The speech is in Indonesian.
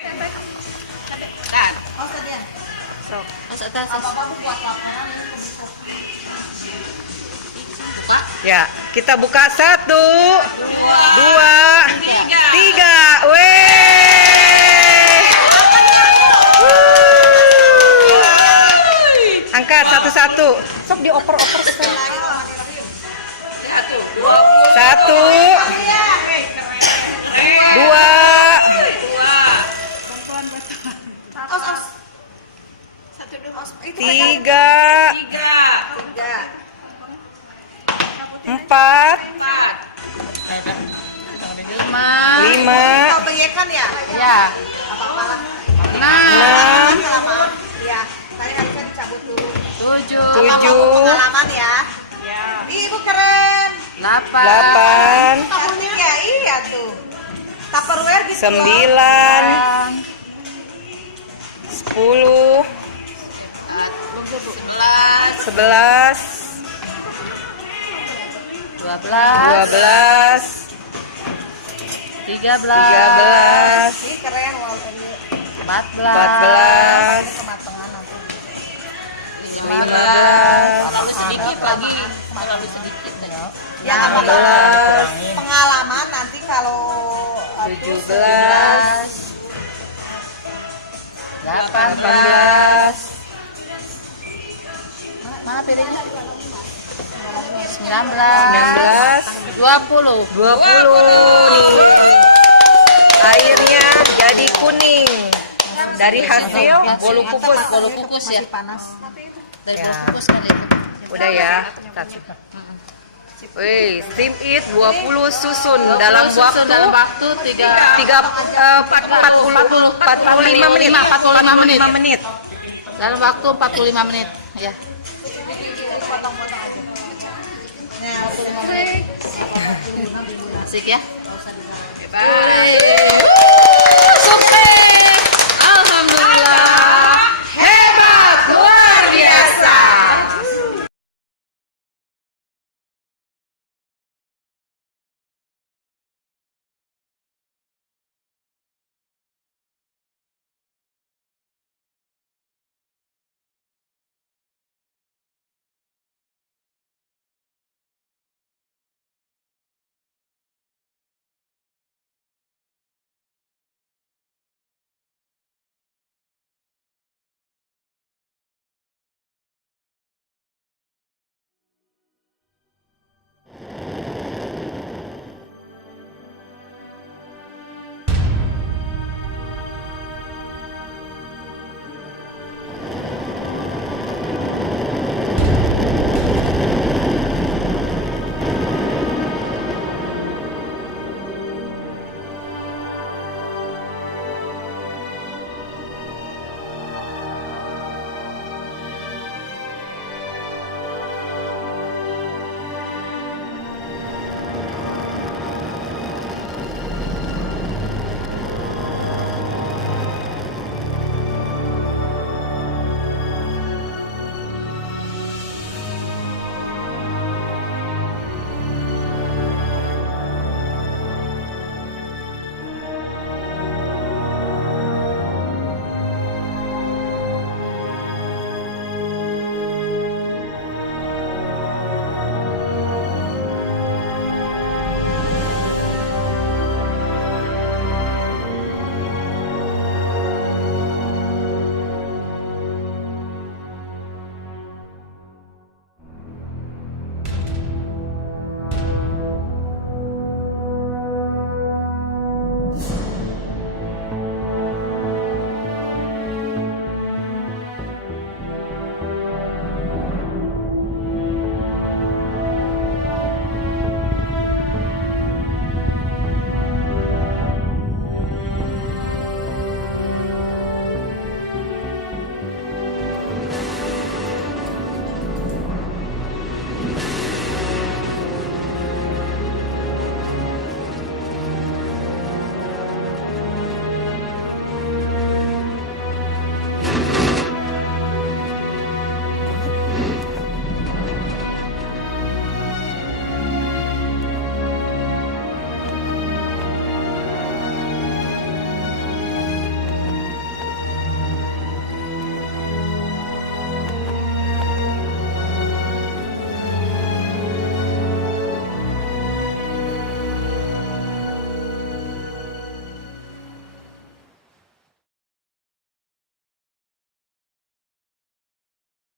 Dan. Oh, sedian. Sok. Masuk atas. Apa-apa buat laporan ini Buka. Ya, kita buka 1, 2, 3. Weh. Angkat satu-satu. Sok dioper-oper ke sana. 1, 2, 3, 4, 5, Kau penyekan ya? Ya. Apa-apa lah. 6, Kelamaan. Iya. Tadi kan bisa dicabut dulu. 7, Apa-apa pengalaman ya? Ih, Ibu keren. 8, 8, Cantik ya? Iya tuh. Tupperware gitu loh. 9, 10, 11, 11, 12, 12, 13, 13, Ih, keren wallpaper. 14, Kematangan nanti. 15, Terlalu sedikit lagi. terlalu sedikit ya. Ya, 16, pengalaman nanti kalau 17, 18, 18, mana piringnya? 19, 19, 20. 20 nih. Airnya jadi kuning dari hasil bolu kukus. Bolu kukus ya. panas. Dari Ya. bolu kukus kan itu. Udah ya. Wih, steam it 20 susun dalam waktu dalam waktu 45 menit. 45 menit. Dalam waktu 45 menit ya. Potong-potong aja. Asik ya.